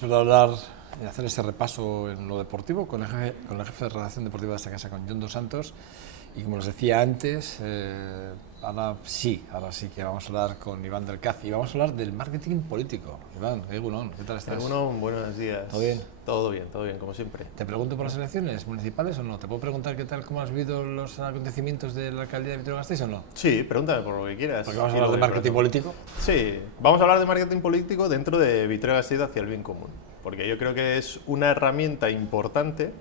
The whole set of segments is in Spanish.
Después de hablar y hacer este repaso en lo deportivo con el jefe de redacción deportiva de esta casa, con Jon Dos Santos, y como les decía antes, ahora sí que vamos a hablar con Iván del Caz y vamos a hablar del marketing político. Iván, Egunon, ¿qué tal estás? Egunon, buenos días. ¿Todo bien? Todo bien, como siempre. ¿Te pregunto por las elecciones municipales o no? ¿Te puedo preguntar cómo has vivido los acontecimientos de la alcaldía de Vitoria-Gasteiz o no? Sí, pregúntame por lo que quieras. Porque vamos a hablar de marketing político. Sí, vamos a hablar de marketing político dentro de Vitoria-Gasteiz hacia el bien común, porque yo creo que es una herramienta importante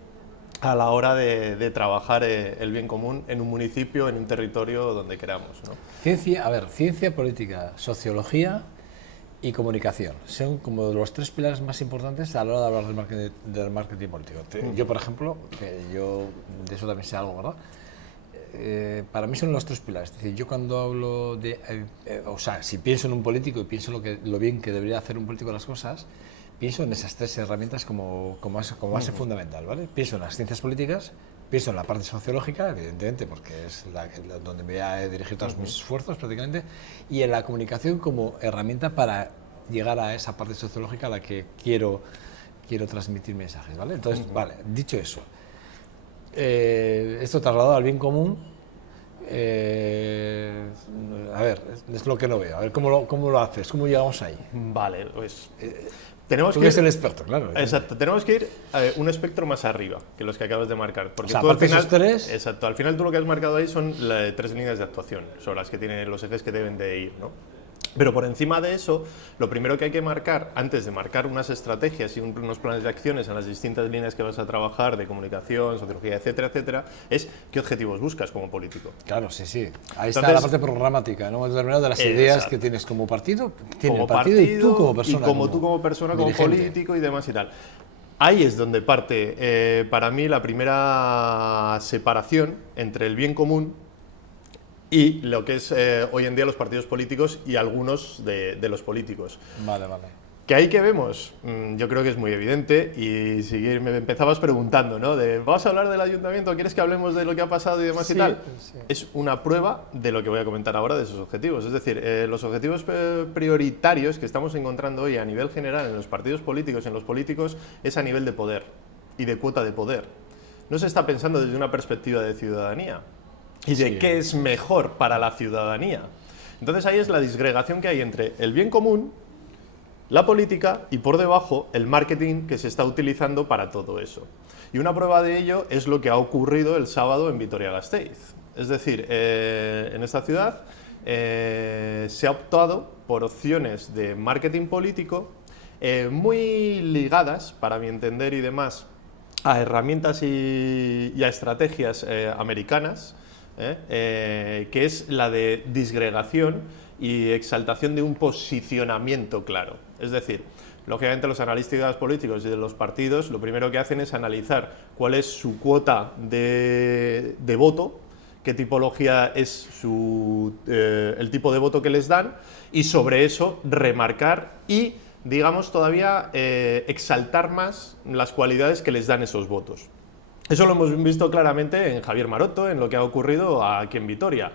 a la hora de trabajar el bien común en un municipio, en un territorio donde queramos, ¿no? Ciencia política, sociología y comunicación son como los tres pilares más importantes a la hora de hablar del marketing político. Yo, por ejemplo, que yo de eso también sé algo, ¿verdad? Para mí son los tres pilares. Es decir, yo cuando hablo de, si pienso en un político y pienso lo bien que debería hacer un político las cosas, pienso en esas tres herramientas como base fundamental, ¿vale? Pienso en las ciencias políticas, pienso en la parte sociológica, evidentemente, porque es donde me voy a dirigir todos mis esfuerzos prácticamente, y en la comunicación como herramienta para llegar a esa parte sociológica a la que quiero transmitir mensajes, ¿vale? Entonces, vale, dicho eso, esto trasladado al bien común, a ver, es lo que no veo, a ver cómo lo haces, cómo llegamos ahí. Vale, pues... Tú eres el experto, claro. Exacto, tenemos que ir un espectro más arriba que los que acabas de marcar. Porque o sea, tú al final, esos tres... Exacto, al final tú lo que has marcado ahí son tres líneas de actuación, sobre las que tienen los ejes que deben de ir, ¿no? Pero por encima de eso, lo primero que hay que marcar, antes de marcar unas estrategias y unos planes de acciones en las distintas líneas que vas a trabajar, de comunicación, sociología, etcétera, etcétera, es qué objetivos buscas como político. Claro, sí. Ahí está la parte programática, ¿no? Determinado de las ideas que tienes como partido, tiene el partido y tú como persona. Y tú como persona, como político y demás y tal. Ahí es donde parte, para mí, la primera separación entre el bien común y lo que es hoy en día los partidos políticos y algunos de los políticos. Vale. ¿Que ahí que vemos? Yo creo que es muy evidente y me empezabas preguntando, ¿no? ¿Vas a hablar del ayuntamiento? ¿Quieres que hablemos de lo que ha pasado y demás y tal? Sí. Es una prueba de lo que voy a comentar ahora de esos objetivos. Es decir, los objetivos prioritarios que estamos encontrando hoy a nivel general en los partidos políticos y en los políticos es a nivel de poder y de cuota de poder. No se está pensando desde una perspectiva de ciudadanía y de qué es mejor para la ciudadanía. Entonces ahí es la disgregación que hay entre el bien común, la política y por debajo el marketing que se está utilizando para todo eso. Y una prueba de ello es lo que ha ocurrido el sábado en Vitoria-Gasteiz. Es decir, en esta ciudad se ha optado por opciones de marketing político muy ligadas, para mi entender y demás, a herramientas y a estrategias americanas, que es la de disgregación y exaltación de un posicionamiento claro. Es decir, lógicamente los analistas políticos y de los partidos lo primero que hacen es analizar cuál es su cuota de voto, qué tipología es el tipo de voto que les dan y sobre eso remarcar y, digamos, todavía exaltar más las cualidades que les dan esos votos. Eso lo hemos visto claramente en Javier Maroto, en lo que ha ocurrido aquí en Vitoria.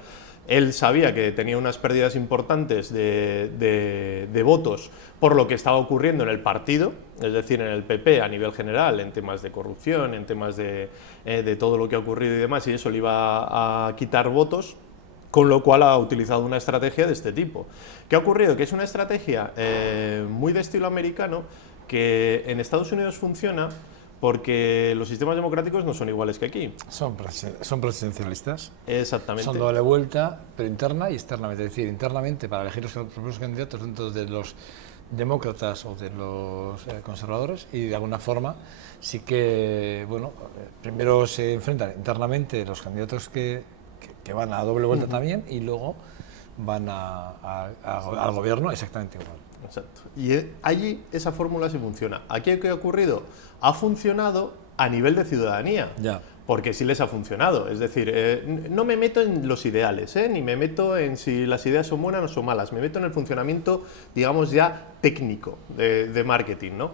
Él sabía que tenía unas pérdidas importantes de votos por lo que estaba ocurriendo en el partido, es decir, en el PP a nivel general, en temas de corrupción, en temas de todo lo que ha ocurrido y demás, y eso le iba a quitar votos, con lo cual ha utilizado una estrategia de este tipo. ¿Qué ha ocurrido? Que es una estrategia muy de estilo americano que en Estados Unidos funciona porque los sistemas democráticos no son iguales que aquí. Son presidencialistas. Exactamente. Son doble vuelta, pero interna y externamente. Es decir, internamente para elegir los propios candidatos dentro de los demócratas o de los conservadores, y de alguna forma sí que, bueno, primero se enfrentan internamente los candidatos que van a doble vuelta también, y luego van al gobierno exactamente igual. Exacto. Y allí esa fórmula sí funciona. ¿Aquí qué ha ocurrido? Ha funcionado a nivel de ciudadanía. Ya. Porque sí les ha funcionado. Es decir, no me meto en los ideales, ni me meto en si las ideas son buenas o son malas. Me meto en el funcionamiento, digamos, ya técnico de marketing, ¿no?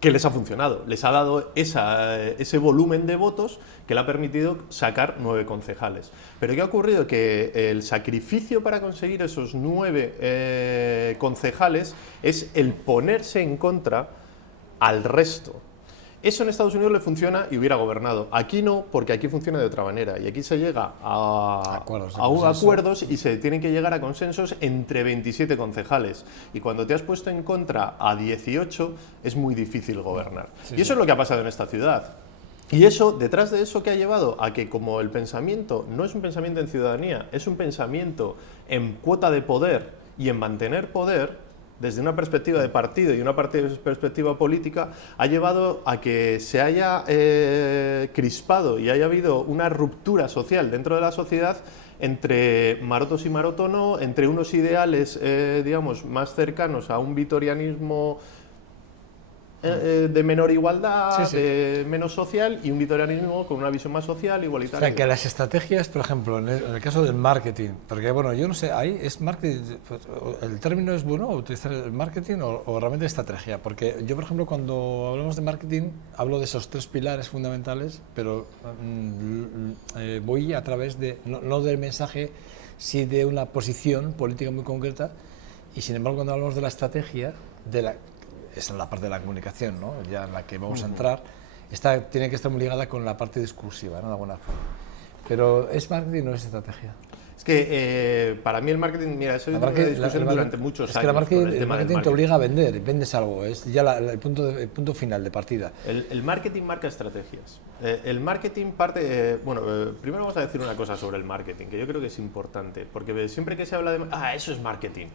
Que les ha funcionado. Les ha dado ese volumen de votos que le ha permitido sacar 9 concejales. Pero ¿qué ha ocurrido? Que el sacrificio para conseguir esos 9 concejales es el ponerse en contra al resto. Eso en Estados Unidos le funciona y hubiera gobernado. Aquí no, porque aquí funciona de otra manera. Y aquí se llega a acuerdos y se tienen que llegar a consensos entre 27 concejales. Y cuando te has puesto en contra a 18, es muy difícil gobernar. Y eso es lo que ha pasado en esta ciudad. Y eso, detrás de eso, que ha llevado a que, como el pensamiento no es un pensamiento en ciudadanía, es un pensamiento en cuota de poder y en mantener poder, desde una perspectiva de partido y una perspectiva política, ha llevado a que se haya crispado y haya habido una ruptura social dentro de la sociedad entre marotos y marotono, entre unos ideales, digamos, más cercanos a un vitorianismo de menor igualdad, de menos social, y un vitorianismo con una visión más social, igualitaria. O sea, que las estrategias, por ejemplo, en el caso del marketing, porque bueno, yo no sé, ahí es marketing, ¿el término es bueno utilizar el marketing o realmente estrategia? Porque yo, por ejemplo, cuando hablamos de marketing, hablo de esos tres pilares fundamentales, pero voy a través de, no del mensaje, sí de una posición política muy concreta, y sin embargo, cuando hablamos de la estrategia, esa es la parte de la comunicación, ¿no? Ya en la que vamos a entrar, tiene que estar muy ligada con la parte discursiva, ¿no? De alguna forma. Pero ¿es marketing o no es estrategia? Es que para mí el marketing, mira, eso es una discusión durante muchos años. El marketing te obliga a vender, vendes algo, es ya el punto final de partida. El marketing marca estrategias. El marketing parte... primero vamos a decir una cosa sobre el marketing, que yo creo que es importante, porque siempre que se habla de... eso es marketing.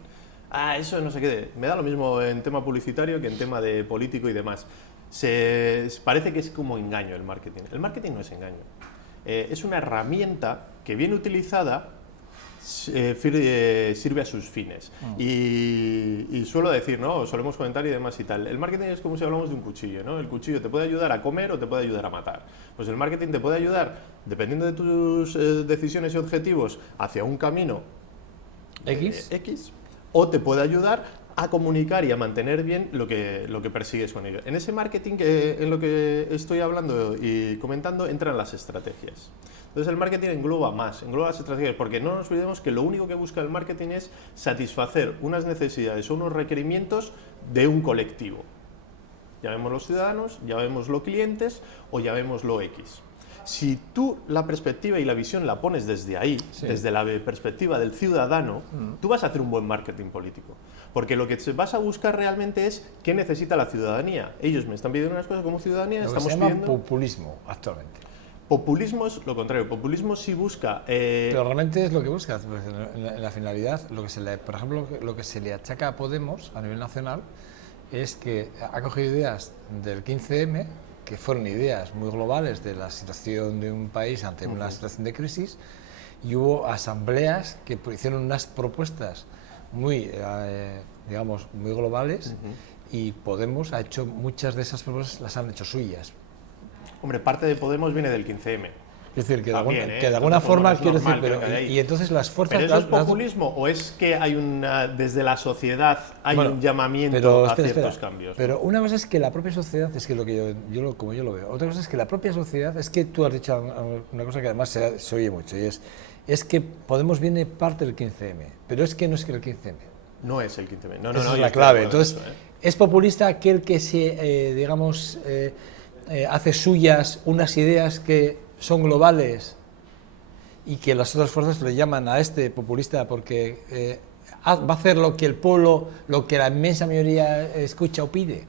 Eso no sé qué, me da lo mismo en tema publicitario que en tema de político y demás. Parece que es como engaño el marketing. El marketing no es engaño. Es una herramienta que, bien utilizada, sirve a sus fines. Y suelo decir, ¿no? Solemos comentar y demás y tal. El marketing es como si hablamos de un cuchillo, ¿no? El cuchillo te puede ayudar a comer o te puede ayudar a matar. Pues el marketing te puede ayudar, dependiendo de tus decisiones y objetivos, hacia un camino X, o te puede ayudar a comunicar y a mantener bien lo que persigues con ello. En ese marketing, en lo que estoy hablando y comentando, entran las estrategias. Entonces el marketing engloba más, engloba las estrategias, porque no nos olvidemos que lo único que busca el marketing es satisfacer unas necesidades o unos requerimientos de un colectivo. Llamémoslo ciudadanos, llamémoslo clientes o llamémoslo X. Si tú la perspectiva y la visión la pones desde ahí, desde la perspectiva del ciudadano, tú vas a hacer un buen marketing político. Porque lo que vas a buscar realmente es qué necesita la ciudadanía. Ellos me están pidiendo unas cosas como ciudadanía, estamos pidiendo... Lo que se llama populismo actualmente. Populismo es lo contrario. Populismo sí busca... Pero realmente es lo que busca. En la finalidad, por ejemplo, lo que se le achaca a Podemos a nivel nacional es que ha cogido ideas del 15M, que fueron ideas muy globales de la situación de un país ante una situación de crisis, y hubo asambleas que hicieron unas propuestas muy, digamos, muy globales, y Podemos ha hecho muchas de esas propuestas, las han hecho suyas. Hombre, parte de Podemos viene del 15M. Es decir, que de alguna forma, quiero decir, pero, y entonces las fuerzas... ¿Pero eso es populismo o es que hay desde la sociedad hay un llamamiento a ciertos cambios? Pero una cosa es que la propia sociedad, es que lo que como yo lo veo, otra cosa es que la propia sociedad, es que tú has dicho una cosa que además se oye mucho, y es que Podemos viene parte del 15M, pero es que no es que el 15M. No es el 15M, no, esa es la clave. Entonces, es populista aquel que digamos, hace suyas unas ideas que son globales y que las otras fuerzas le llaman a este populista porque va a hacer lo que el pueblo, lo que la inmensa mayoría escucha o pide.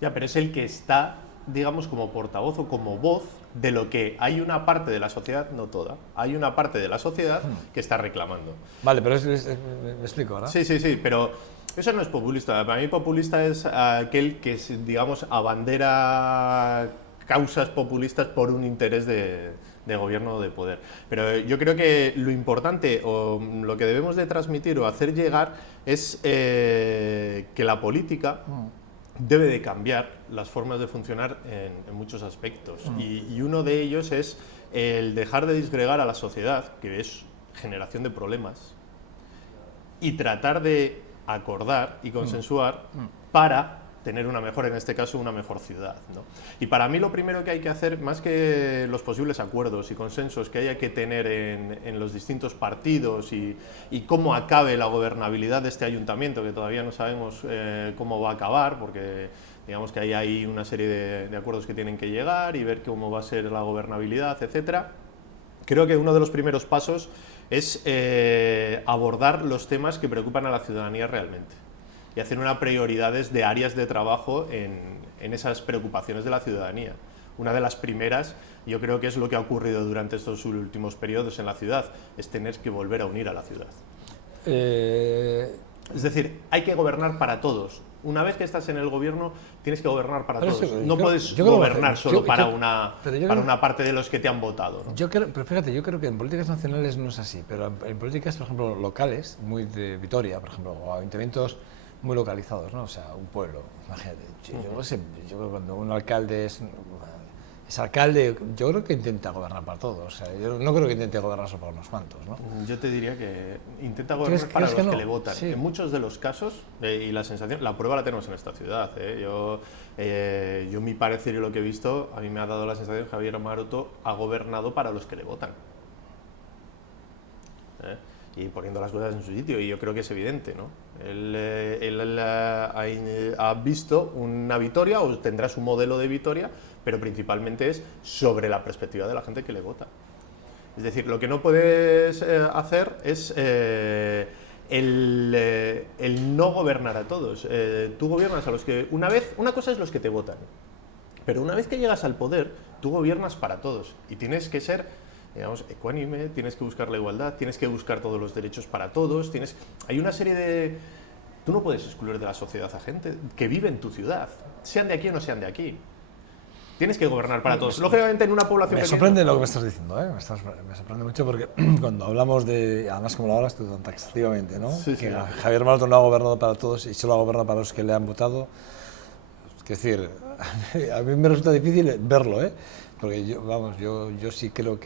Ya, pero es el que está, digamos, como portavoz o como voz de lo que hay una parte de la sociedad, no toda, hay una parte de la sociedad que está reclamando. Vale, pero me explico, ¿verdad? Sí, pero eso no es populista. Para mí populista es aquel que, digamos, abandera causas populistas por un interés de gobierno o de poder. Pero yo creo que lo importante o lo que debemos de transmitir o hacer llegar es que la política debe de cambiar las formas de funcionar en muchos aspectos. Y uno de ellos es el dejar de disgregar a la sociedad, que es generación de problemas, y tratar de acordar y consensuar para tener una mejor, en este caso, una mejor ciudad, ¿no? Y para mí lo primero que hay que hacer, más que los posibles acuerdos y consensos que haya que tener en los distintos partidos y cómo acabe la gobernabilidad de este ayuntamiento, que todavía no sabemos cómo va a acabar, porque digamos que ahí hay una serie de acuerdos que tienen que llegar y ver cómo va a ser la gobernabilidad, etcétera. Creo que uno de los primeros pasos es abordar los temas que preocupan a la ciudadanía realmente y hacer unas prioridades de áreas de trabajo en esas preocupaciones de la ciudadanía. Una de las primeras, yo creo que es lo que ha ocurrido durante estos últimos periodos en la ciudad, es tener que volver a unir a la ciudad. Es decir, hay que gobernar para todos. Una vez que estás en el gobierno, tienes que gobernar para todos. No puedes gobernar solo para una parte de los que te han votado, ¿no? Pero fíjate, yo creo que en políticas nacionales no es así, pero en políticas, por ejemplo, locales, muy de Vitoria, por ejemplo, o ayuntamientos muy localizados, ¿no? O sea, un pueblo, imagínate. Yo no sé, yo creo que cuando un alcalde es alcalde, yo creo que intenta gobernar para todos. O sea, yo no creo que intente gobernar solo para unos cuantos, ¿no? Yo te diría que intenta gobernar para los que le votan. Sí. En muchos de los casos, y la sensación, la prueba la tenemos en esta ciudad. Yo mi parecer y lo que he visto, a mí me ha dado la sensación que Javier Maroto ha gobernado para los que le votan. Y poniendo las cosas en su sitio, y yo creo que es evidente, ¿no? Él ha visto una Vitoria, o tendrá su modelo de Vitoria, pero principalmente es sobre la perspectiva de la gente que le vota. Es decir, lo que no puedes hacer es el no gobernar a todos. Tú gobiernas a los que... Una cosa es los que te votan, pero una vez que llegas al poder, tú gobiernas para todos, y tienes que ser, digamos, ecuánime, tienes que buscar la igualdad, tienes que buscar todos los derechos para todos, hay una serie de... Tú no puedes excluir de la sociedad a gente que vive en tu ciudad, sean de aquí o no sean de aquí. Tienes que gobernar para todos. Lógicamente, en una población pequeña... Me sorprende lo que me estás diciendo, ¿eh? Me sorprende mucho porque cuando hablamos de... Además, como lo hablas tú tan taxativamente, ¿no? Sí, que sí. Javier Maroto no ha gobernado para todos y solo ha gobernado para los que le han votado. Es decir, a mí me resulta difícil verlo, ¿eh? Porque yo sí creo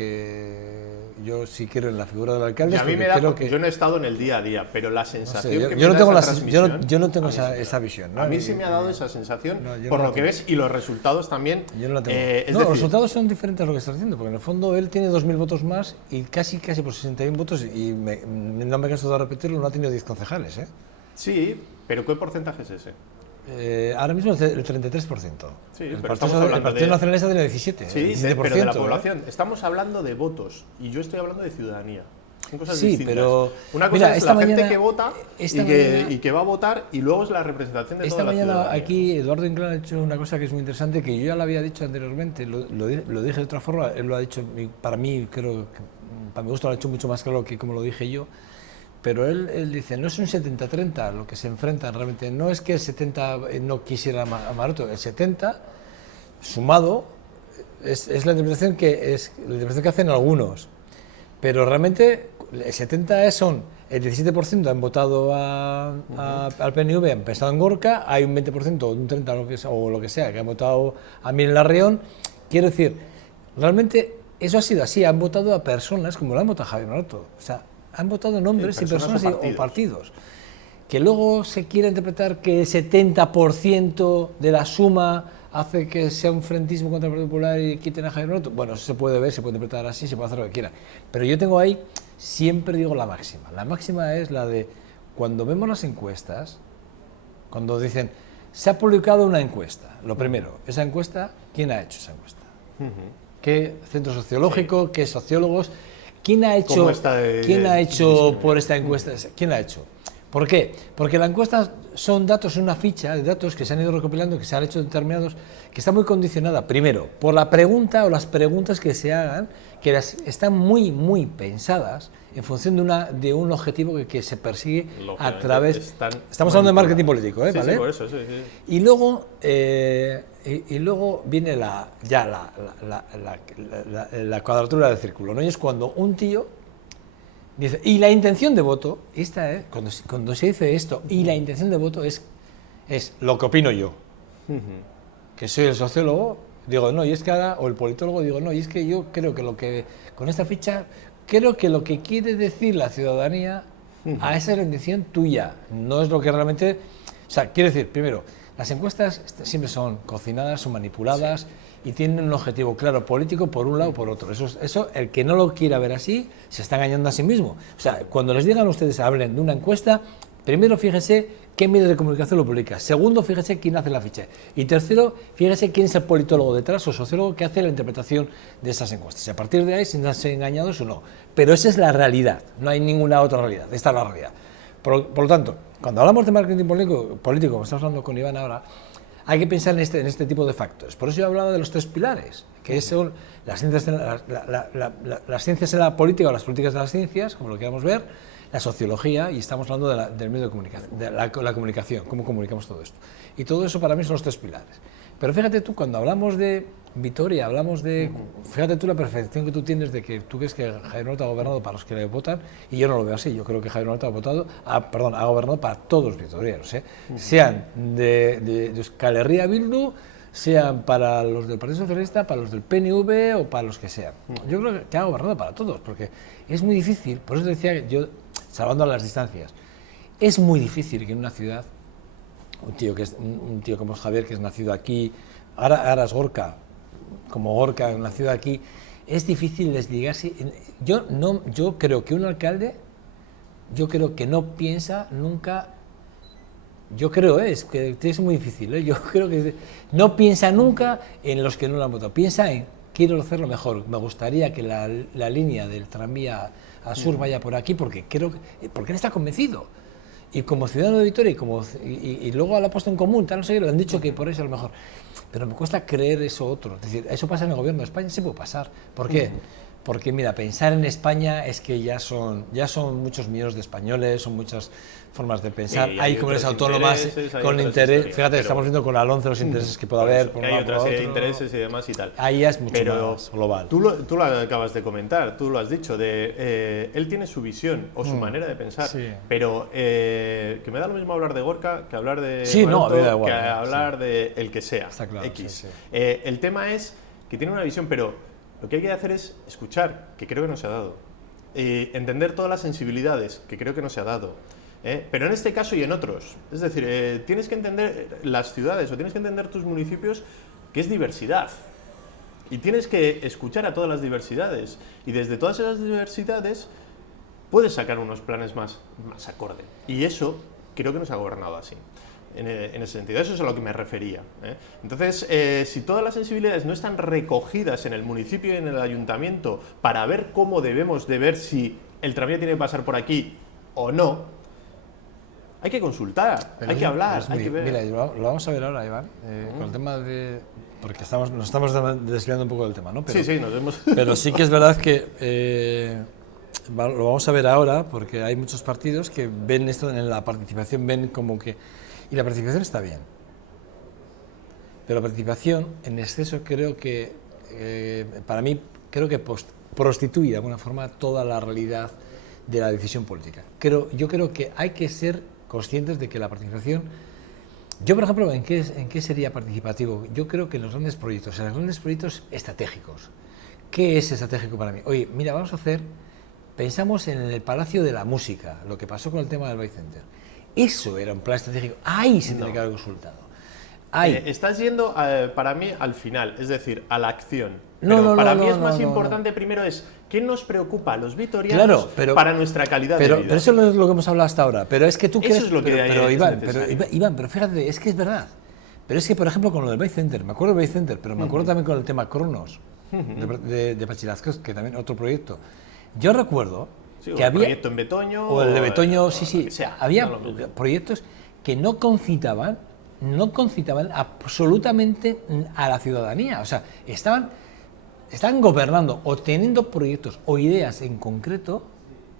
en la figura del alcalde. Y a mí me da, yo no he estado en el día a día, pero la sensación no sé, que me da esa transmisión... Yo no tengo esa visión, ¿no? A mí sí me ha dado esa sensación, por lo que ves, y los resultados también... Yo no la tengo. Los resultados son diferentes a lo que estás diciendo, porque en el fondo él tiene 2.000 votos más y casi por 61 votos, y no me canso de repetirlo, no ha tenido 10 concejales, ¿eh? Sí, pero ¿qué porcentaje es ese? Ahora mismo es el 33%. Sí, el Partido Nacionalista tiene 17%. Sí, 17%, pero de la población. Estamos hablando de votos y yo estoy hablando de ciudadanía. Son cosas distintas. Pero una cosa es la gente que vota y que va a votar, y luego es la representación de toda la ciudadanía. Esta mañana aquí Eduardo Inclán ha hecho una cosa que es muy interesante, que yo ya lo había dicho anteriormente, lo dije de otra forma, él lo ha dicho, para mí, creo que para mi gusto lo ha hecho mucho más claro que como lo dije yo. Pero él dice, no es un 70-30 lo que se enfrentan realmente, no es que el 70 no quisiera a Maroto, el 70 sumado es la interpretación que hacen algunos, pero realmente el 70 son el 17% han votado al PNV, han pensado en Gorka, hay un 20% o un 30% o lo que sea que han votado a Miren Larrión. Quiero decir, realmente eso ha sido así, han votado a personas como lo han votado a Javier Maroto, o sea, han votado nombres y personas o partidos. Que luego se quiere interpretar que el 70% de la suma hace que sea un frentismo contra el Partido Popular y quiten a Javier Maroto. Bueno, eso se puede ver, se puede interpretar así, se puede hacer lo que quiera. Pero yo tengo ahí, siempre digo la máxima. La máxima es la de, cuando vemos las encuestas, cuando dicen, se ha publicado una encuesta. Lo primero, esa encuesta, ¿quién ha hecho esa encuesta? ¿Qué centro sociológico? ¿Qué sociólogos? ¿Quién ha hecho por esta encuesta? ¿Quién la ha hecho? ¿Por qué? Porque la encuesta son datos, una ficha de datos que se han ido recopilando, que se han hecho determinados, que está muy condicionada, primero, por la pregunta o las preguntas que se hagan, que están muy, muy pensadas en función de un objetivo que se persigue a través... Estamos hablando de marketing político, ¿eh? Sí, ¿vale? Sí, por eso, sí. Y luego viene la cuadratura del círculo, ¿no? Y es cuando un tío dice, y la intención de voto, cuando se dice esto, y la intención de voto es lo que opino yo, que soy el sociólogo, digo, no, y es que ahora, o el politólogo, digo, no, y es que yo creo que con esta ficha, creo que lo que quiere decir la ciudadanía a esa es la intención tuya, no es lo que realmente, o sea, quiere decir, primero, las encuestas siempre son cocinadas, son manipuladas, y tienen un objetivo claro político por un lado o por otro. Eso, el que no lo quiera ver así, se está engañando a sí mismo. O sea, cuando les digan a ustedes, hablen de una encuesta, primero fíjense qué medios de comunicación lo publica. Segundo, fíjese quién hace la ficha. Y tercero, fíjese quién es el politólogo detrás o sociólogo que hace la interpretación de esas encuestas. Y a partir de ahí, si no se han engañado o no. Pero esa es la realidad, no hay ninguna otra realidad. Esta es la realidad. Por lo tanto, cuando hablamos de marketing político, como estamos hablando con Iván ahora, hay que pensar en este tipo de factores. Por eso yo he hablado de los 3 pilares, que son las ciencias de la política o las políticas de las ciencias, como lo queramos ver, la sociología, y estamos hablando del medio de comunicación, de la comunicación, cómo comunicamos todo esto. Y todo eso para mí son los 3 pilares. Pero fíjate tú, cuando hablamos de Vitoria, hablamos de... Fíjate tú la percepción que tú tienes de que tú crees que Javier Norte ha gobernado para los que le votan, y yo no lo veo así. Yo creo que Javier Norte ha gobernado para todos los vitorianos, sean de Euskal Herria Bildu, sean para los del Partido Socialista, para los del PNV o para los que sean. Yo creo que ha gobernado para todos, porque es muy difícil, por eso decía yo, salvando a las distancias, es muy difícil que en una ciudad, un tío como Javier, que es nacido aquí, ahora es Gorka, como Gorka, nacido aquí, es difícil desligarse. Yo creo que un alcalde, yo creo que no piensa nunca, es que es muy difícil, yo creo que no piensa nunca en los que no lo han votado, piensa en quiero hacerlo mejor, me gustaría que la línea del tranvía a sur vaya por aquí, porque él está convencido. Y como ciudadano de Vitoria y luego lo ha puesto en común, tal, no sé, le han dicho que por eso es lo mejor. Pero me cuesta creer eso otro. Es decir, eso pasa en el gobierno de España, sí puede pasar. ¿Por qué? Porque, mira, pensar en España es que ya son muchos millones de españoles, son muchas formas de pensar. Hay comunidades autónomas con interés. Fíjate, estamos viendo con Alonso los intereses que puede haber. Hay otra serie de intereses y demás y tal. Ahí ya es mucho más global. Tú lo acabas de comentar, tú lo has dicho, él tiene su visión o su manera de pensar, pero que me da lo mismo hablar de Gorka que hablar de Maroto, que hablar de el que sea, claro, X. El tema es que tiene una visión, pero lo que hay que hacer es escuchar, que creo que no se ha dado, entender todas las sensibilidades, que creo que no se ha dado, pero en este caso y en otros. Es decir, tienes que entender las ciudades o tienes que entender tus municipios, que es diversidad. Y tienes que escuchar a todas las diversidades. Y desde todas esas diversidades puedes sacar unos planes más acorde. Y eso creo que no se ha gobernado así. En ese sentido, eso es a lo que me refería. Entonces, si todas las sensibilidades no están recogidas en el municipio y en el ayuntamiento para ver cómo debemos de ver si el tranvía tiene que pasar por aquí o no, hay que consultar, hay que hablar, hay que ver. Mira, lo vamos a ver ahora, Iván, con el tema de... Porque nos estamos desviando un poco del tema, ¿no? Pero, sí, nos vemos. Pero sí que es verdad que lo vamos a ver ahora, porque hay muchos partidos que ven esto en la participación, ven como que... Y la participación está bien, pero la participación en exceso creo que, para mí, creo que prostituye de alguna forma toda la realidad de la decisión política. Yo creo que hay que ser conscientes de que la participación... Yo, por ejemplo, ¿en qué sería participativo? Yo creo que en los grandes proyectos estratégicos. ¿Qué es estratégico para mí? Oye, mira, pensamos en el Palacio de la Música, lo que pasó con el tema del Bicenter. Eso era un plan estratégico. Ahí se tiene que haber consultado. Estás yendo, para mí, al final, es decir, a la acción. Pero para mí es más importante primero es qué nos preocupa a los vitorianos para nuestra calidad de vida. Pero eso es lo que hemos hablado hasta ahora. Pero es que tú crees... Eso es lo que Iván, pero fíjate, es que es verdad. Pero es que, por ejemplo, con lo del Bicenter, me acuerdo del Bicenter, pero me acuerdo también con el tema Cronos, de Pachilazcos, que también otro proyecto. Yo recuerdo... que había proyecto en Betoño o el de Betoño, sí, había proyectos que no concitaban absolutamente a la ciudadanía, o sea, estaban gobernando o teniendo proyectos o ideas en concreto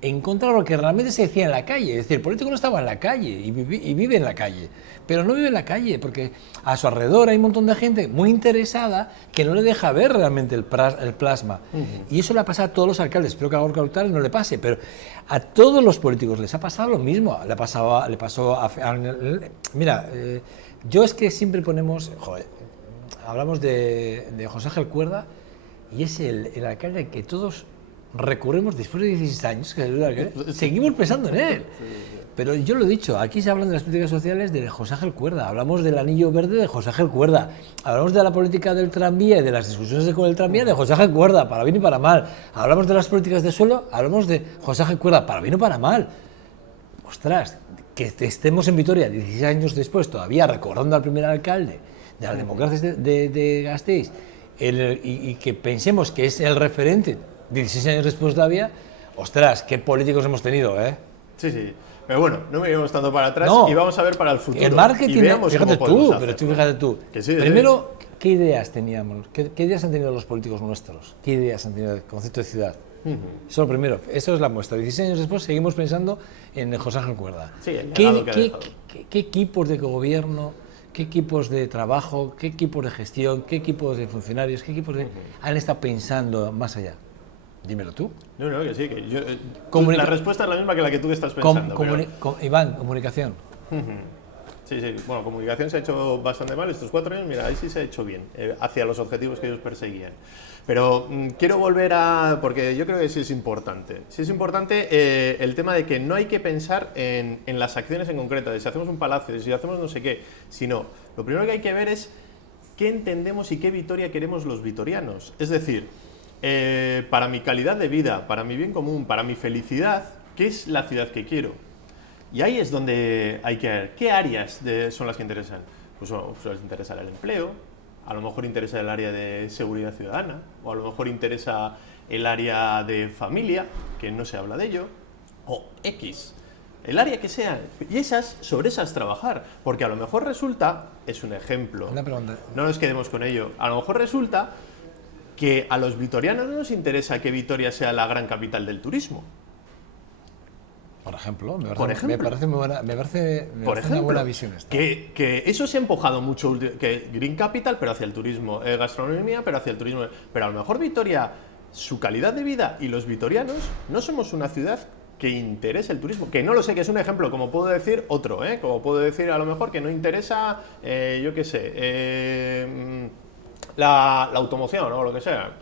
en contra de lo que realmente se decía en la calle. Es decir, el político no estaba en la calle y vive en la calle, pero no vive en la calle porque a su alrededor hay un montón de gente muy interesada que no le deja ver realmente el plasma. Y eso le ha pasado a todos los alcaldes. Espero que a Gorka Urtaran no le pase, pero a todos los políticos les ha pasado lo mismo. Le pasó a mira, yo es que siempre hablamos de José Ángel Cuerda y es el alcalde al que todos recurrimos después de 16 años, seguimos pensando en él. Pero yo lo he dicho, aquí se hablan de las políticas sociales de José Ángel Cuerda, hablamos del anillo verde de José Ángel Cuerda, hablamos de la política del tranvía y de las discusiones con el tranvía de José Ángel Cuerda, para bien y para mal. Hablamos de las políticas de suelo, hablamos de José Ángel Cuerda, para bien o para mal. Ostras, que estemos en Vitoria 16 años después, todavía recordando al primer alcalde de las democracias de Gasteiz, y que pensemos que es el referente 16 años después todavía, ostras, qué políticos hemos tenido, ¿eh? Sí, sí. Pero bueno, no me iremos tanto para atrás No. y vamos a ver para el futuro. El marketing, y veamos fíjate cómo podemos tú, pero hacerlo. fíjate tú. Que sí, Primero, ¿qué ideas teníamos? ¿Qué ideas han tenido los políticos nuestros? ¿Qué ideas han tenido del concepto de ciudad? Eso es lo primero, eso es la muestra. 16 años después seguimos pensando en José Ángel Cuerda. Sí, el legado que ha dejado. ¿Qué equipos de gobierno, qué equipos de trabajo, qué equipos de gestión, qué equipos de funcionarios, qué equipos han estado pensando más allá? Dímelo tú. No, que sí, que yo, Comunica- la respuesta es la misma que la que tú estás pensando. Iván, comunicación. Sí, bueno, comunicación se ha hecho bastante mal estos 4 años, mira, ahí sí se ha hecho bien, hacia los objetivos que ellos perseguían. Pero quiero volver a, porque yo creo que sí es importante. Sí es importante el tema de que no hay que pensar en las acciones en concreto, de si hacemos un palacio, de si hacemos no sé qué, sino lo primero que hay que ver es qué entendemos y qué Vitoria queremos los vitorianos. Es decir, para mi calidad de vida, para mi bien común, para mi felicidad, ¿qué es la ciudad que quiero? Y ahí es donde hay que ver qué áreas son las que interesan. Pues les interesa el empleo, a lo mejor interesa el área de seguridad ciudadana, o a lo mejor interesa el área de familia, que no se habla de ello, o X, el área que sea, y sobre esas trabajar, porque a lo mejor resulta, es un ejemplo, Una pregunta. no nos quedemos con ello, a lo mejor resulta que a los vitorianos no nos interesa que Vitoria sea la gran capital del turismo. Por ejemplo, me ejemplo. parece una buena visión esta. Que eso se ha empujado mucho, que Green Capital, pero hacia el turismo, gastronomía, pero hacia el turismo. Pero a lo mejor Vitoria, su calidad de vida y los vitorianos no somos una ciudad que interese el turismo. Que no lo sé, que es un ejemplo, como puedo decir otro, como puedo decir a lo mejor que no interesa, yo qué sé, la automoción o lo que sea.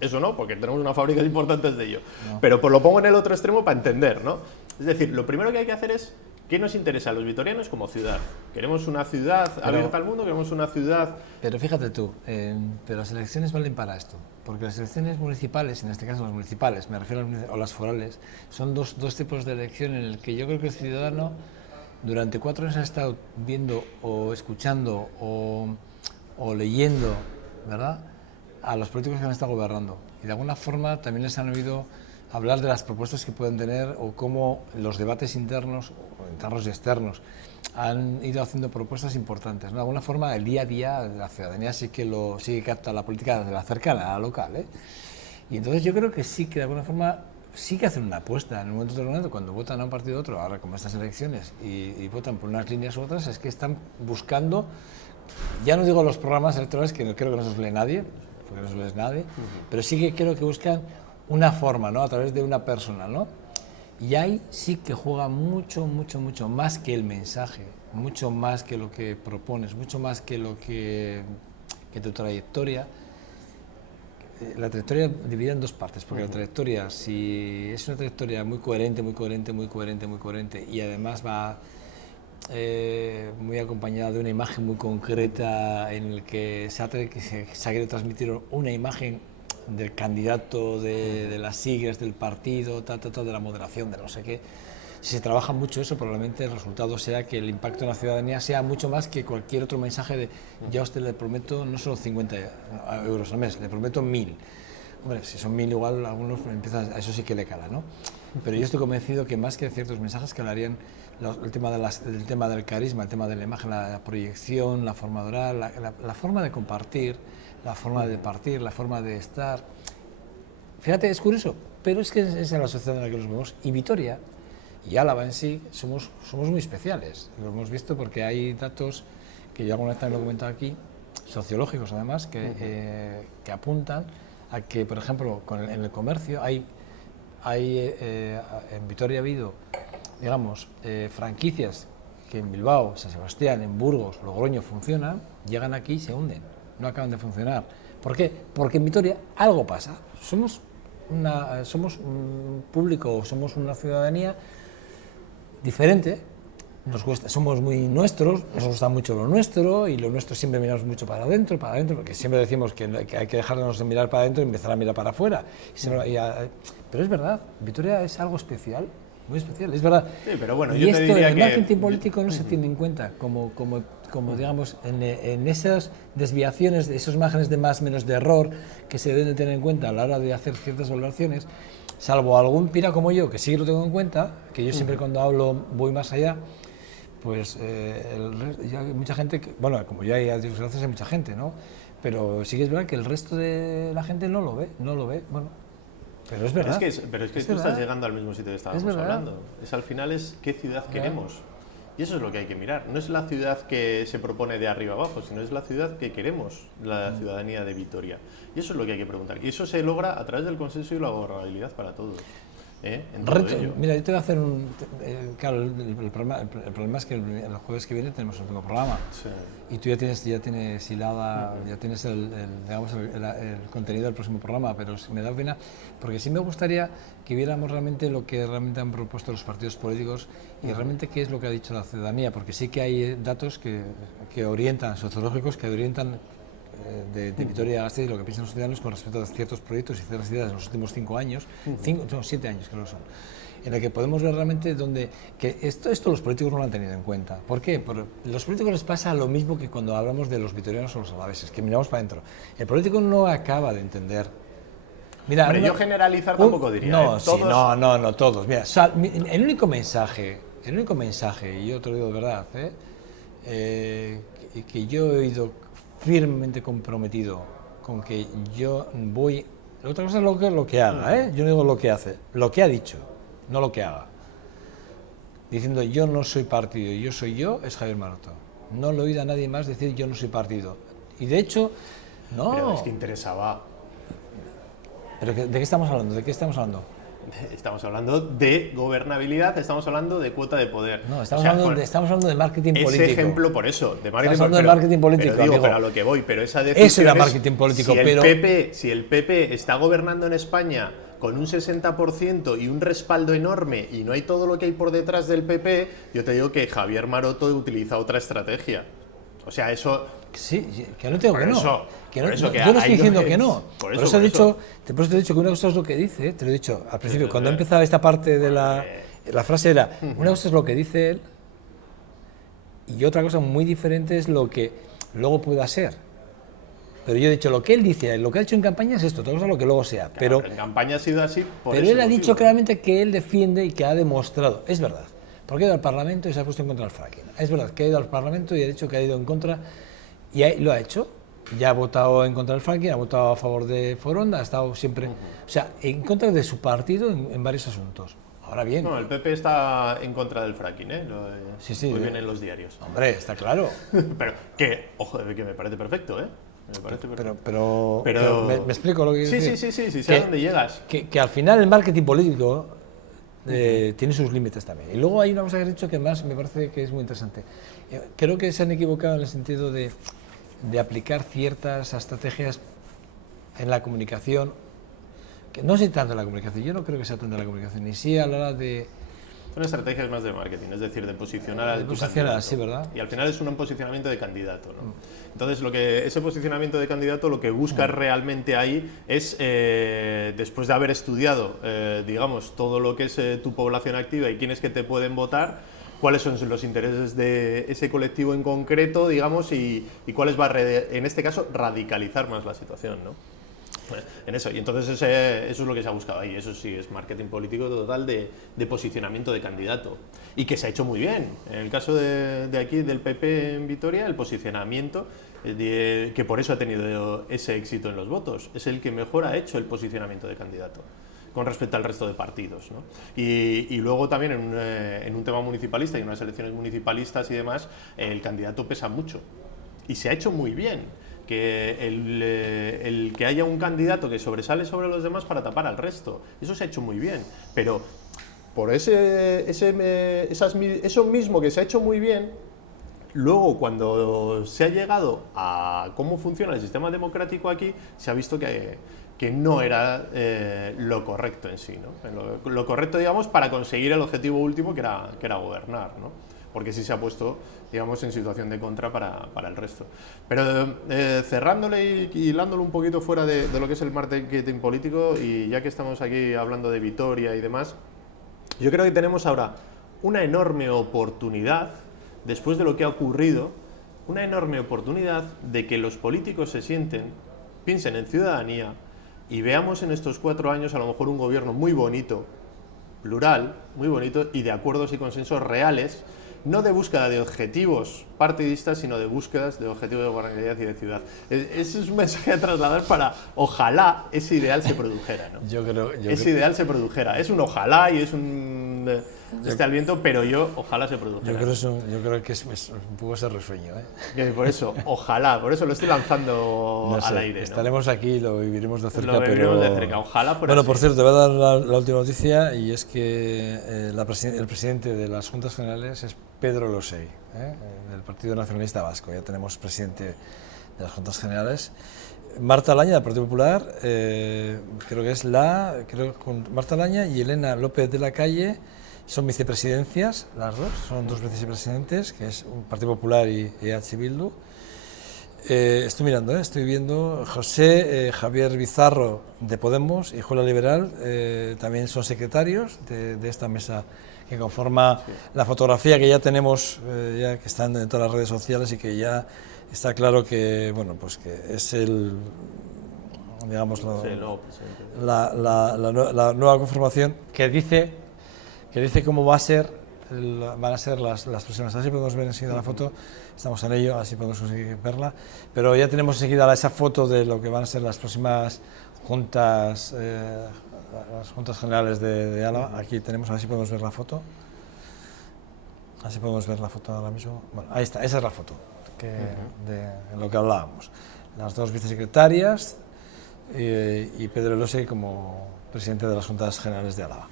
Eso no, porque tenemos unas fábricas importantes de ello. No. Pero pues lo pongo en el otro extremo para entender, ¿no? Es decir, lo primero que hay que hacer es qué nos interesa a los vitorianos como ciudad. ¿Queremos una ciudad abierta al mundo? ¿Queremos una ciudad...? Pero fíjate tú, pero las elecciones valen para esto. Porque las elecciones municipales, en este caso las municipales, me refiero a las forales, son dos tipos de elección en el que yo creo que el ciudadano durante 4 años ha estado viendo o escuchando o leyendo, ¿verdad?, a los políticos que han estado gobernando. Y de alguna forma también les han oído hablar de las propuestas que pueden tener o cómo los debates internos y externos han ido haciendo propuestas importantes, ¿no? De alguna forma el día a día de la ciudadanía sí que capta la política de la cercana, a la local, ¿eh? Y entonces yo creo que sí que de alguna forma sí que hacen una apuesta en un momento determinado cuando votan a un partido u otro, ahora como estas elecciones, y votan por unas líneas u otras, es que están buscando, ya no digo los programas electorales, que creo que no se los lee nadie, porque no se les nadie, pero sí que creo que buscan una forma, ¿no?, a través de una persona, ¿no? Y ahí sí que juega mucho más que el mensaje, mucho más que lo que propones, mucho más que lo que tu trayectoria. La trayectoria dividida en 2 partes, porque la trayectoria, si es una trayectoria muy coherente y además va muy acompañada de una imagen muy concreta en el que se ha querido transmitir una imagen del candidato, de las siglas del partido, de la moderación, de no sé qué. Si se trabaja mucho eso, probablemente el resultado sea que el impacto en la ciudadanía sea mucho más que cualquier otro mensaje de ya a usted le prometo no solo 50 euros al mes, le prometo 1000. Hombre, si son 1000 igual algunos empiezan, a eso sí que le cala, ¿no? Pero yo estoy convencido que más que ciertos mensajes que hablarían el tema del carisma, el tema de la imagen, la proyección, la forma de orar, la forma de compartir, la forma de partir, la forma de estar. Fíjate, es curioso, pero es que es en la sociedad en la que nos vemos. Y Vitoria y Álava en sí somos muy especiales. Lo hemos visto porque hay datos que yo alguna vez también lo he comentado aquí, sociológicos además, que apuntan a que, por ejemplo, en el comercio en Vitoria ha habido, digamos, franquicias que en Bilbao, San Sebastián, en Burgos, Logroño funcionan, llegan aquí y se hunden, no acaban de funcionar. ¿Por qué? Porque en Vitoria algo pasa. Somos un público, somos una ciudadanía diferente, somos muy nuestros, nos gusta mucho lo nuestro y lo nuestro siempre miramos mucho para adentro, porque siempre decimos que hay que dejarnos de mirar para adentro y empezar a mirar para afuera. Pero es verdad, Vitoria es algo especial muy especial, es verdad. Sí, pero bueno, y yo esto te diría el que marketing político no se tiene en cuenta como digamos, en esas desviaciones, esos márgenes de más menos de error que se deben de tener en cuenta a la hora de hacer ciertas valoraciones, salvo algún pira como yo, que sí lo tengo en cuenta, que yo siempre cuando hablo voy más allá, pues ya hay mucha gente, bueno, como ya hay desgracias, hay mucha gente, ¿no? Pero sí que es verdad que el resto de la gente no lo ve, bueno, pero es verdad. Pero es que tú estás llegando al mismo sitio que estábamos hablando. Al final es qué ciudad queremos. Y eso es lo que hay que mirar. No es la ciudad que se propone de arriba abajo, sino es la ciudad que queremos, la ciudadanía de Vitoria. Y eso es lo que hay que preguntar. Y eso se logra a través del consenso y la gobernabilidad para todos. Mira, yo te voy a hacer claro, el problema es que el jueves que viene tenemos un nuevo programa. Sí. Y tú ya tienes hilada, ya tienes el contenido del próximo programa, pero me da pena, porque sí me gustaría que viéramos realmente lo que realmente han propuesto los partidos políticos y realmente qué es lo que ha dicho la ciudadanía, porque sí que hay datos que orientan, sociológicos, que orientan de Vitoria-Gasteiz y lo que piensan los ciudadanos con respecto a ciertos proyectos y ciertas ideas en los últimos 5 años, 7 años creo que son, en el que podemos ver realmente que esto los políticos no lo han tenido en cuenta. ¿Por qué? Porque a los políticos les pasa lo mismo que cuando hablamos de los vitorianos o los alaveses, que miramos para adentro. El político no acaba de entender. Mira, yo generalizar tampoco diría. No, no, todos. Mira, el único mensaje, y yo te lo digo de verdad, que yo he oído firmemente comprometido con que yo voy. Otra cosa es lo que haga, yo no digo lo que hace, lo que ha dicho, no lo que haga. Diciendo yo no soy partido, yo soy yo, es Javier Maroto. No lo he oído a nadie más decir yo no soy partido. Y de hecho, no. Pero es que interesaba. ¿Pero de qué estamos hablando? ¿De qué estamos hablando? Estamos hablando de gobernabilidad, estamos hablando de cuota de poder. No, estamos hablando de marketing político. Ese ejemplo, por eso, de marketing político. Estamos hablando de marketing político, pero a lo que voy, pero esa decisión eso era marketing político, si el PP está gobernando en España con un 60% y un respaldo enorme y no hay todo lo que hay por detrás del PP, yo te digo que Javier Maroto utiliza otra estrategia. O sea, eso... Sí, que no tengo que no. Yo no estoy diciendo que no. Por eso te he dicho que una cosa es lo que dice, te lo he dicho al principio, cuando he empezado esta parte de la frase era, una cosa es lo que dice él y otra cosa muy diferente es lo que luego pueda ser. Pero yo he dicho, lo que él dice, lo que ha hecho en campaña es esto, otra cosa es lo que luego sea. Claro, pero en campaña ha sido así por pero él ha dicho claramente que él defiende y que ha demostrado, es verdad, porque ha ido al Parlamento y se ha puesto en contra del fracking. Es verdad que ha ido al Parlamento y ha dicho que ha ido en contra, y lo ha hecho. Ya ha votado en contra del fracking, ha votado a favor de Foronda, ha estado siempre, o sea, en contra de su partido en varios asuntos. Ahora bien... No, el PP está en contra del fracking, Sí, muy bien en los diarios. Hombre, está claro. Pero que, ojo, que me parece perfecto, Me parece perfecto. Pero me explico lo que quiero decir. Sí, sé a dónde llegas. Que al final el marketing político tiene sus límites también. Y luego hay una cosa que has dicho que más me parece que es muy interesante. Creo que se han equivocado en el sentido de aplicar ciertas estrategias en la comunicación, que no sé tanto en la comunicación, yo no creo que sea tanto en la comunicación, ni sí a la hora de... Son estrategias más de marketing, es decir, de posicionar al candidato. Sí, ¿verdad? Y al final es un posicionamiento de candidato, ¿no? Entonces, ese posicionamiento de candidato lo que busca realmente ahí es, después de haber estudiado, digamos, todo lo que es tu población activa y quiénes que te pueden votar, cuáles son los intereses de ese colectivo en concreto, digamos, y cuáles en este caso, radicalizar más la situación, ¿no? En eso, y entonces eso es lo que se ha buscado ahí, eso sí, es marketing político total de posicionamiento de candidato, y que se ha hecho muy bien. En el caso de aquí, del PP en Vitoria, el posicionamiento, que por eso ha tenido ese éxito en los votos, es el que mejor ha hecho el posicionamiento de candidato con respecto al resto de partidos, ¿no? Y luego también en un tema municipalista y en unas elecciones municipalistas y demás, el candidato pesa mucho y se ha hecho muy bien que el que haya un candidato que sobresale sobre los demás para tapar al resto, eso se ha hecho muy bien, pero por eso mismo que se ha hecho muy bien, luego cuando se ha llegado a cómo funciona el sistema democrático aquí, se ha visto que no era lo correcto en sí, ¿no? Lo correcto, digamos, para conseguir el objetivo último que era gobernar, ¿no? Porque sí se ha puesto, digamos, en situación de contra para el resto. Pero cerrándole y hilándolo un poquito fuera de lo que es el marketing político, y ya que estamos aquí hablando de Vitoria y demás, Yo creo que tenemos ahora una enorme oportunidad, después de lo que ha ocurrido, una enorme oportunidad de que los políticos se sienten, piensen en ciudadanía y veamos en estos 4 años a lo mejor un gobierno muy bonito, plural, muy bonito y de acuerdos y consensos reales, no de búsqueda de objetivos partidistas, sino de búsquedas de objetivos de gobernabilidad y de ciudad. Ese es un mensaje a trasladar para ojalá ese ideal se produjera, ¿no? Ideal se produjera. Es un ojalá y es un al viento, pero ojalá se produjera. Yo creo que es un poco ese risueño, ¿eh? Por eso, ojalá, por eso lo estoy lanzando al aire, ¿no? Estaremos aquí y lo viviremos de cerca. Lo viviremos de cerca, ojalá fuera Bueno, así. por cierto, te voy a dar la última noticia, y es que el presidente de las Juntas Generales es Pedro Elosegui, del Partido Nacionalista Vasco. Ya tenemos presidente de las Juntas Generales. Marta Laña, del Partido Popular, creo que con Marta Laña y Elena López de la Calle son vicepresidencias, las dos, son dos vicepresidentes, que es un Partido Popular y EH Bildu. Estoy mirando, estoy viendo José Javier Bizarro de Podemos y Juela Liberal, también son secretarios de esta mesa que conforma la fotografía que ya tenemos, ya que están en todas las redes sociales, y que ya está claro que, bueno, pues que es digamos, la nueva conformación que dice cómo van a ser las próximas. Así podemos ver enseguida la foto, estamos en ello, así podemos conseguir verla, pero ya tenemos enseguida esa foto de lo que van a ser las próximas juntas, las juntas generales de Álava. Aquí tenemos, a ver si podemos ver la foto. Así podemos ver la foto ahora mismo. Bueno, ahí está, esa es la foto de lo que hablábamos. Las dos vicesecretarias y Pedro Elosegui como presidente de las Juntas Generales de Álava.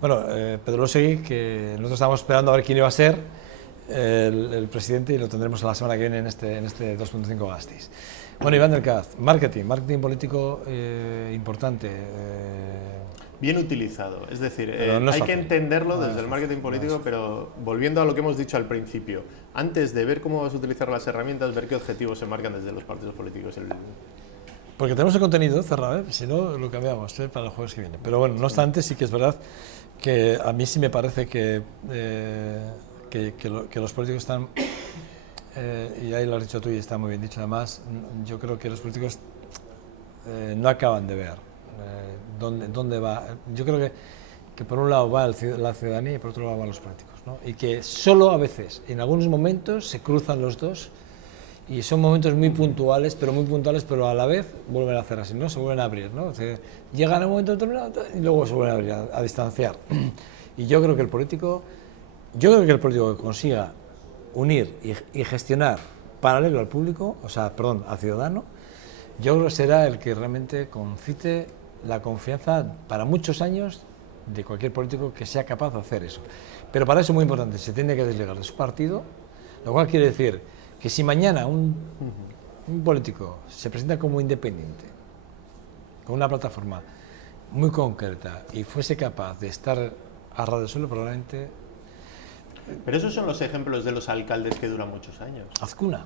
Bueno, Pedro Elosegui, que nosotros estábamos esperando a ver quién iba a ser el presidente, y lo tendremos la semana que viene en este 2.5 Gasteiz. Bueno, Iván del Caz, marketing político importante. Bien utilizado, es decir, hay que entenderlo desde el marketing político, pero volviendo a lo que hemos dicho al principio, antes de ver cómo vas a utilizar las herramientas, ver qué objetivos se marcan desde los partidos políticos. Porque tenemos el contenido cerrado, si no lo cambiamos para el jueves que viene. Pero bueno, no obstante, sí que es verdad que a mí sí me parece que los políticos están, y ahí lo has dicho tú y está muy bien dicho además, yo creo que los políticos no acaban de ver dónde va. Yo creo que por un lado va la ciudadanía y por otro lado van los políticos, ¿no? Y que solo a veces, en algunos momentos, se cruzan los dos. Y son momentos muy puntuales, pero a la vez vuelven a hacer así, ¿no? Se vuelven a abrir, ¿no? Llegan a un momento determinado y luego se vuelven a abrir, a distanciar. Y yo creo que el político que consiga unir y gestionar paralelo al público, al ciudadano, yo creo que será el que realmente concite la confianza para muchos años de cualquier político que sea capaz de hacer eso. Pero para eso es muy importante, se tiene que desligar de su partido, lo cual quiere decir que si mañana un político se presenta como independiente, con una plataforma muy concreta, y fuese capaz de estar a ras de suelo, probablemente... Pero esos son los ejemplos de los alcaldes que duran muchos años. Azcuna.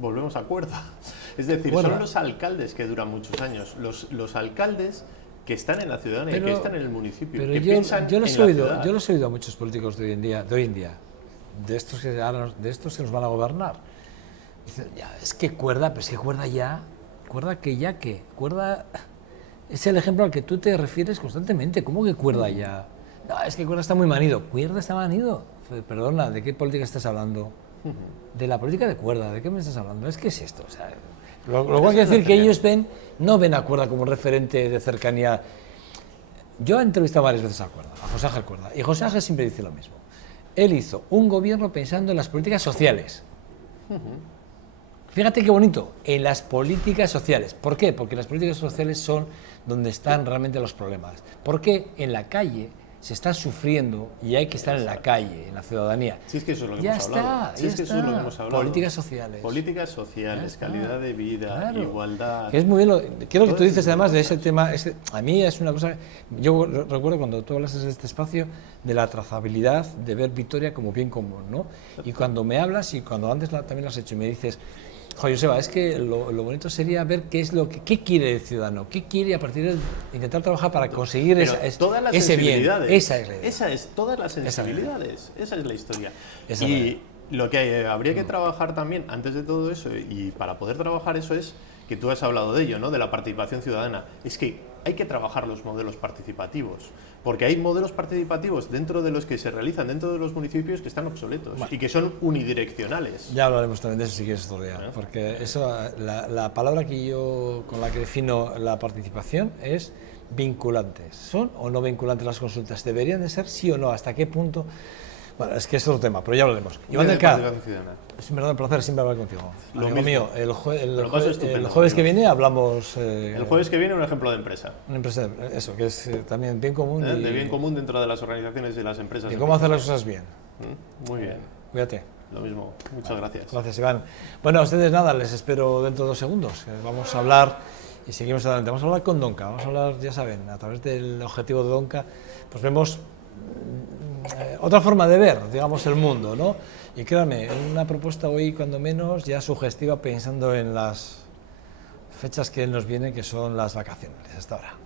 Volvemos a Cuerda. Es decir, son los alcaldes que duran muchos años. Los alcaldes que están en la ciudadanía, que están en el municipio, que piensan en la ciudad. Yo los he oído a muchos políticos de hoy en día, de estos que nos van a gobernar. Dicen, ya, es que Cuerda es el ejemplo al que tú te refieres constantemente. ¿Cómo que Cuerda ya? No, es que Cuerda está muy manido. ¿Cuerda está manido? Perdona, ¿de qué política estás hablando? De la política de Cuerda, ¿de qué me estás hablando? Es que es esto, lo cual quiere decir que ellos no ven a Cuerda como referente de cercanía. Yo he entrevistado varias veces a Cuerda, a José Ángel Cuerda, y José Ángel siempre dice lo mismo. Él hizo un gobierno pensando en las políticas sociales. Fíjate qué bonito, en las políticas sociales. ¿Por qué? Porque las políticas sociales son donde están realmente los problemas. Porque en la calle se está sufriendo y hay que estar en la calle, en la ciudadanía. Sí, es que eso es lo que hemos hablado. Sí, es que eso es lo que hemos hablado. Políticas sociales. Políticas sociales, calidad de vida, igualdad. Que es muy bien quiero que tú dices además de ese tema. A mí es una cosa. Yo recuerdo cuando tú hablas de este espacio de la trazabilidad, de ver Vitoria como bien común, ¿no? Y cuando me hablas, y cuando antes también lo has hecho, y me dices, Joder, Joseba, es que lo bonito sería ver qué quiere el ciudadano, qué quiere a partir de intentar trabajar para conseguir todas las ese bien. Esa es la idea. Esa es todas las sensibilidades, esa es la historia. Y lo que habría que trabajar también, antes de todo eso, y para poder trabajar eso es, que tú has hablado de ello, ¿no? De la participación ciudadana, es que hay que trabajar los modelos participativos, porque hay modelos participativos dentro de los que se realizan dentro de los municipios que están obsoletos y que son unidireccionales. Ya hablaremos también de eso si quieres otro día, porque eso, la palabra con la que defino la participación es vinculantes. ¿Son o no vinculantes las consultas? ¿Deberían de ser sí o no? ¿Hasta qué punto? Bueno, es que es otro tema, pero ya hablaremos. Iván del K, es un verdadero placer siempre hablar contigo. Amigo mío, el jueves que viene hablamos... el jueves que viene un ejemplo de empresa. Una empresa, eso, que es también bien común. De bien común dentro de las organizaciones y las empresas. Y cómo hacer las cosas bien. Muy bien. Cuídate. Lo mismo, muchas gracias. Gracias, Iván. Bueno, a ustedes nada, les espero dentro de 2 segundos. Vamos a hablar y seguimos adelante. Vamos a hablar con Donca, vamos a hablar, ya saben, a través del objetivo de Donca, pues vemos otra forma de ver, digamos, el mundo, ¿no? Y créanme, una propuesta hoy, cuando menos, ya sugestiva, pensando en las fechas que nos vienen, que son las vacaciones. Hasta ahora.